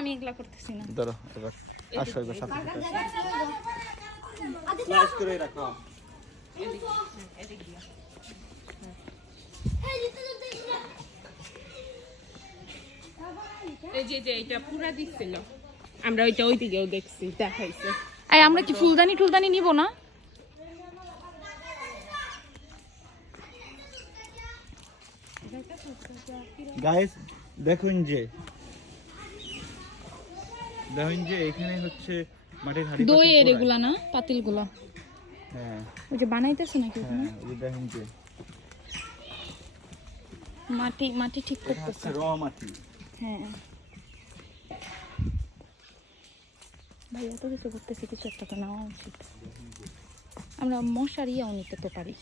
আমি এগুলা করতেছি না। ধরো এবার আসো এবার সাথে স্লাইস করে রাখো। এই যে এটা পুরা দিছিল, আমরা ওইটা ওই দিকেও দেখছি, দেখাইছে। এই আমরা কি ফুলদানি টুলদানি নিব না? গাইস দেখুন যে এখানে হচ্ছে মাটির হাঁড়ি দই এর এগুলা না, পাতিলগুলা। হ্যাঁ ওই যে বানাইতেছে নাকি ওখানে? হ্যাঁ ওই দেখুন যে মাটি ঠিক করতেছে। র মাটি। হ্যাঁ ভাই, এত কিছু করতেছি, কিছু একটা তো নেওয়া উচিত। আমরা মশারিয়াও নিতে তো পারি।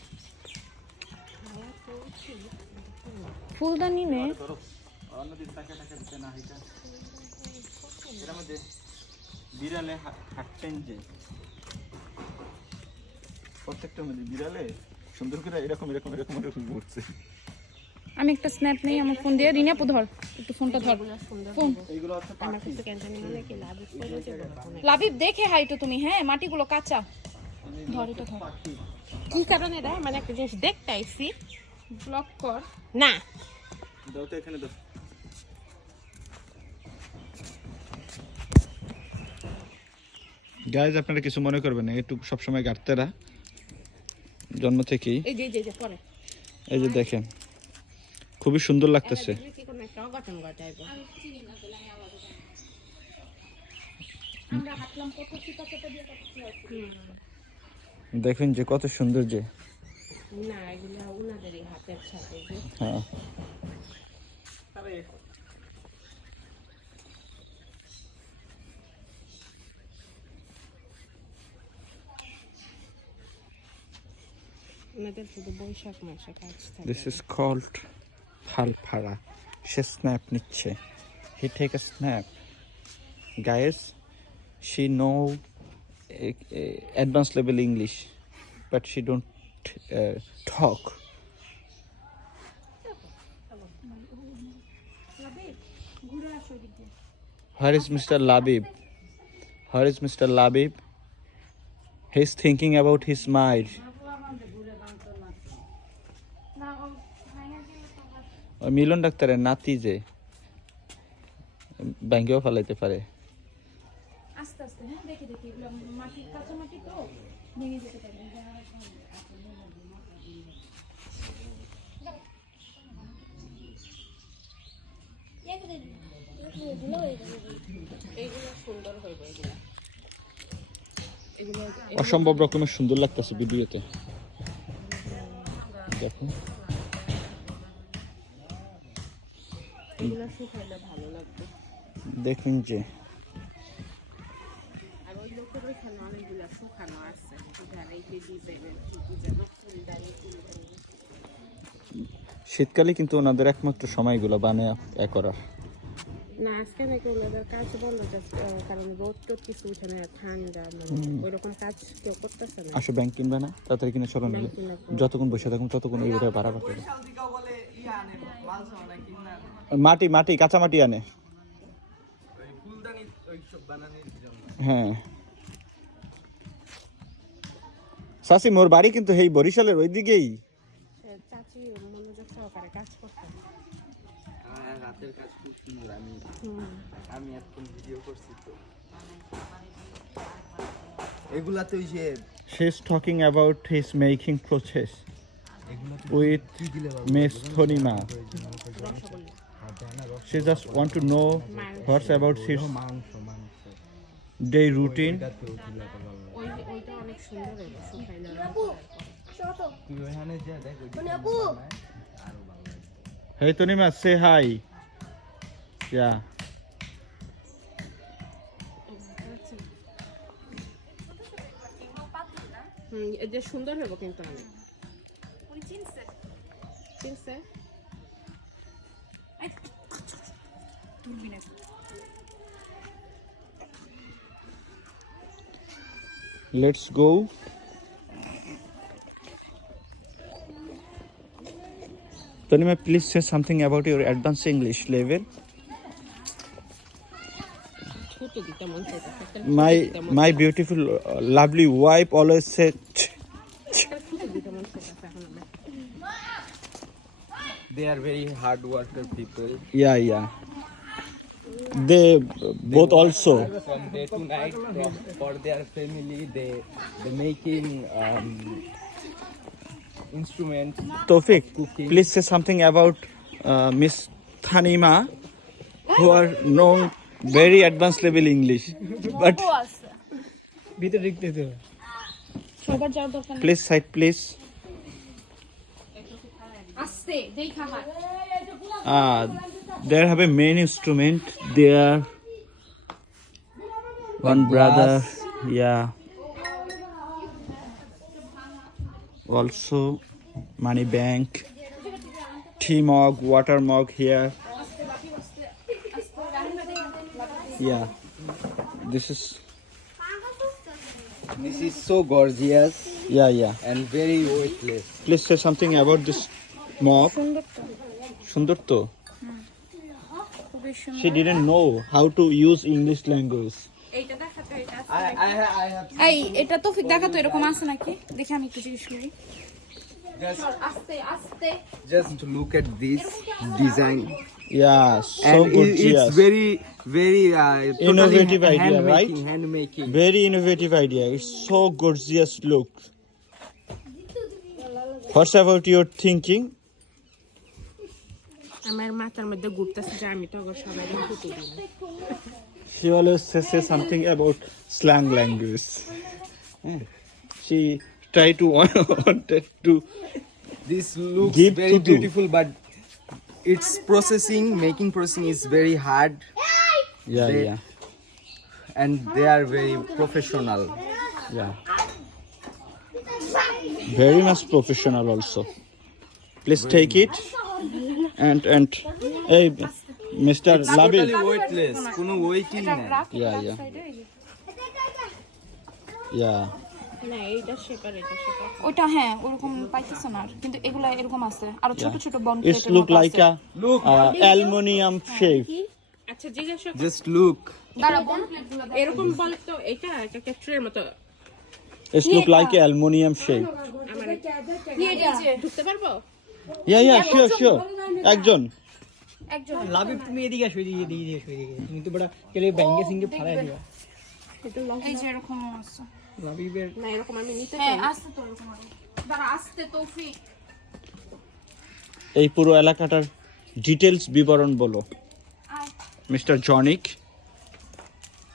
ফুলদানি নে। বিড়ালে হাঁটতেন যে প্রত্যেকটা মধ্যে বিড়ালে সুন্দর করে এরকম এরকম এরকম এরকম করছে। আমি একটা স্ন্যাপ নেই আমার ফোন দিয়ে। রিনা ধর একটু ফোনটা ধর। ফোন এইগুলো হচ্ছে পাখি। লাবিব দেখে হাইটো তুমি। হ্যাঁ মাটিগুলো কাঁচা। ধর এটা ধর। কি কারণে রে, মানে একটা জিনিস দেখতে আইছি। ব্লক কর না দাও তো এখানে দাও। গাইজ আপনারা কিছু মনে করবেন না, একটু সবসময় গাড়তেরা জন্ম থেকেই। এই যে পরে এই যে দেখেন খুবই সুন্দর লাগতেছে। কি কোন একটা অঘটন ঘটাইবো। আমরা হাঁটলাম কত চিপা চেপা দিয়ে কাটছি। দেখেন যে কত সুন্দর যে। না এগুলা উনাদেরই হাতের সাথে যে। হ্যাঁ উনাদের শুধু বৈশাখ মাসে কাজ থাকে। This is called Halpara. She snap নিচ্ছে. He take a snap. Guys, she know advanced level English, but she don't talk. Where is Mr. Labib? Where is Mr. Labib? He's thinking about his mind. মিলন ডাক্তারের নাতি যে ব্যাঙ্গেও ফেলাইতে পারে। আস্তে আস্তে হ্যাঁ দেখি এগুলো মাটি কাঁচা মাটি তো ভেঙে যেতে পারে। এইগুলো সুন্দর হইবে। এগুলো অসম্ভব রকমের সুন্দর লাগতেছে ভিডিওতে দেখুন। এগুলো শুকাইলে ভালো লাগবে। দেখুন যে আর ওই লোকের ওইখানে অনেকগুলো শুকানো আছে, যারা এই যে ডিজাইনের কি যেন ফুলদানি ফুলদানি। শীতকালে কিন্তু ওনাদের একমাত্র সময়গুলো বানিয়ে করার। না আজকে নাকি ওনাদের কাজ বন্ধ, কারণ রোদ টোদ কিছু উঠে না, ঠান্ডা, মানে ওই রকম কাজ কেউ করতেছে না। আসো ব্যাংক কিনবে না তাড়াতাড়ি কিনে চলো নিলে, যতক্ষণ বসে থাকুন ততক্ষণ ওই বোধহয় বাড়াবার করে। মাটি মাটি কাঁচা মাটি আনে। হ্যাঁ শাসি মোর বাড়ি কিন্তু এই বরিশালের ওই দিকেই। চাচি মনোযোগ সহকারে কাজ করতে। রাতের কাজ খুব সুন্দর। আমি এখন ভিডিও করছি তো এগুলাতে ওই যে she is talking about his making process with Miss Thonima. She just want to know what's about his day routine. ওইটা অনেক সুন্দর হবে শুকাইলে। Hey Thonima, say hi. Yeah. এটা সুন্দর হবে কিন্তু অনেক। চিনছে Let's go. Thonima, please say something about your advanced English level. থুতু দিতে মন চাইতেছে, একটা my beautiful lovely wife always said থুতু দিতে মন চাইতেছে এখন আমার। They are very hard worker people. yeah they both also From day to night for their family, they making instruments. Tawfiq, Cooking. please say something about Miss Thanima, who are known very advanced level English. But সবার যাওয়ার দরকার নেই। please side, please. আস্তে দেখা হয়। There have a main instrument there. One brother, yeah. Also, money bank, tea mug, water mug here. Yeah, this is This is so gorgeous yeah. and very weightless. Please say something about this mug. সুন্দর তো। খুবই সুন্দর। She didn't know how to use English language. এইটা দেখাতে এটা I have এই এটা তৌফিক দেখা তো এরকম আছে নাকি? দেখি আমি একটু জিজ্ঞেস করি। just আস্তে আস্তে। just look at this design. Yeah, so And gorgeous. it's very totally Innovative idea, right? hand making. Very innovative idea. It's so gorgeous look. What's about your thinking? আমার মাথার মধ্যে ঘুরতেছে যে আমি তো সবাই থুতু দিই না। She always says something about slang language. She tried to wanted to This looks Give very to do. beautiful, but its making processing is very hard, yeah and they are very professional. very much professional also. Please take it and hey Mr. Labil. Totally weightless. কোনো weighting এটা নাই. রাখ Yeah. Yeah. না এইটা shaper এটা shaper. ওটা হ্যাঁ ওরকম পাইতেছ না আর। কিন্তু এগুলা এরকম আছে আর ছোট ছোট বন It's look like a aluminum shape. আচ্ছা জিজ্ঞাসা Just look. দাঁড়া বন প্লেটগুলো এরকম বল তো এটা একটা ট্রের মতো It's look like a aluminum shape. আমার ঢুকতে পারবো? Yeah, sure. একজন একজন লাভিব তুমি এদিকে আসো এদিকে আসো এদিকে তুমি তো বড় কেলে ব্যাঙ্গে সিঙ্গে ফালাই দিবা এই যে এরকম আছে লাভিবের না এরকম আমি নিতে হ্যাঁ আসতে তো এরকম আরো। দাঁড়া আসতে তৌফিক এই পুরো এলাকাটার ডিটেলস বিবরণ বলো আয়। মিস্টার জনিক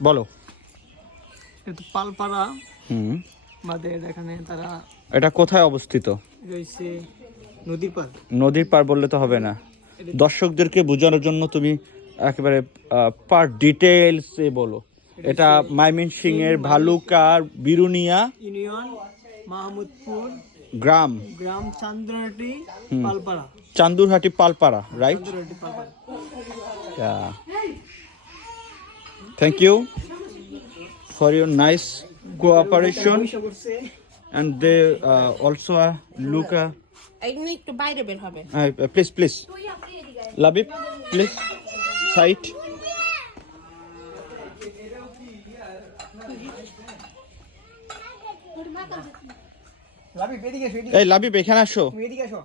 বলো। এটা পালপাড়া হুম আমাদের এখানে তারা এটা কোথায় অবস্থিত? রয়েছে নদীর পার নদীর পার বললে তো হবে না, দর্শকদেরকে বোঝানোর জন্য তুমি একেবারে পার ডিটেলস এ বলো। এটা ময়মনসিংহ এর ভালুকার বিরুনিয়া ইউনিয়ন মাহমুদপুর গ্রাম গ্রাম Chandrati Palpara Chandurhati Palpara, right? Chandrati Palpara thank you for your nice cooperation and they also look এগুলো একটু বাইরে বের হবে। please Labib please side. লাভিব এদিকে আসো এই লাবিব এখানে আসো। তুমি এদিকে আসো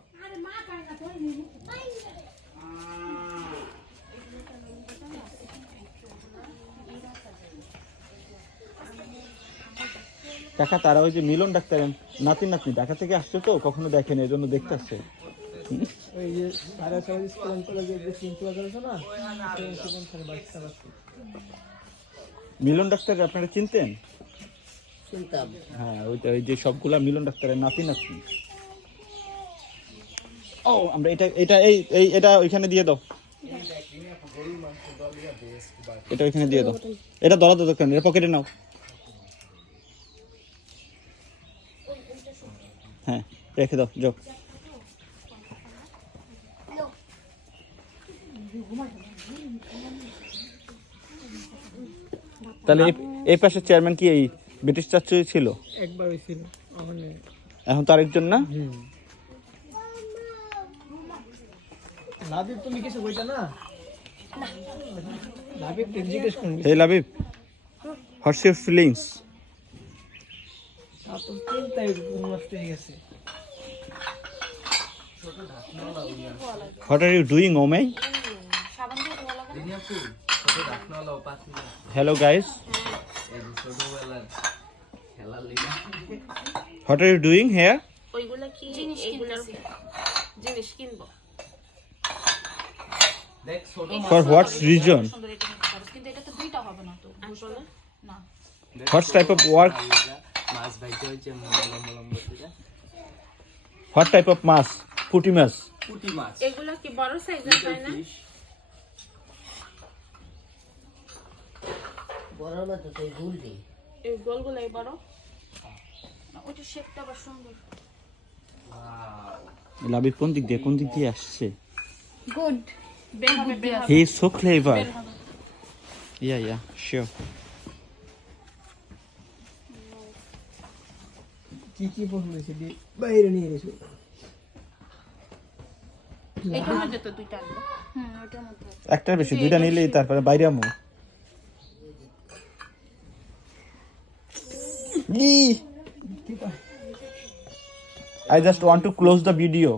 কাকা তারা ওই যে মিলন ডাক্তার নাতি ঢাকা থেকে আসছে তো কখনো দেখেনি এই জন্য দেখতে আসছে। ওই যে সারা সারা স্কুল করে যে চিন্তা করেছো না সেখান থেকে বাচ্চা বাচ্চা মিলন ডাক্তার আপনারা চিনতেন? চিন্তাম হ্যাঁ ওই যে সবগুলা মিলন ডাক্তারের নাতি। ও আমরা এটা ওইখানে দিয়ে দাও, এটা ওইখানে দিয়ে দাও, এটা ধরা দাও দোকান, এটা পকেটে নাও। হ্যাঁ রেখে দাও যাও। তাহলে এই পাশে চেয়ারম্যান কি এই ব্রিটিশ চাচু ছিল? একবার হইছিল এখন তো আরেকজন না? লাভিব তুমি কিছু কইতা না লাভিব জিজ্ঞেস করুন এই লাবিব হোয়াটস ইউর ফিলিংস? তারপর চিন্তায় নষ্ট হয়ে গেছে। হোয়াট আর ইউ ডুইং ওমে? সাবান দিয়ে ধোয়া লাগে না? দিদি আপু ছোট ঢাকনাওয়ালাও পাতিলা হ্যালো গাইস, এই যে ছোটবেলার খেলার লিগা what are you doing here? ওইগুলা কি এইগুলার জিনিস কিনবো। দেখ ছোট ফর হোয়াটস রিজন? সুন্দর এটা নিতে পারো, কিন্তু এটা তো দুইটা হবে না তো। আসলে না, হোয়াটস টাইপ অফ ওয়ার্ক? মাছ ভাইতে হচ্ছে লম্বা লম্বা করে হোয়াট টাইপ অফ মাছ? পুঁটি মাছ? পুঁটি মাছ এগুলা কি বড় সাইজের হয় না? fish এই গোলগুলাই বড়। না, ওইটা শেপটা আবার সুন্দর। লাবিব কোন দিক দিয়ে আসছে? গুড, বের হবে, বের হবে। He is so clever. Yeah sure. কি পছন্দ হয়েছে দিয়ে বাইরে নিয়ে গেছো। এটার মধ্যে তো দুইটা আনবে। ওইটার মধ্যে। একটার বেশি, দুইটা নিলেই তারপরে বাইরে আমু। I just want to close the video.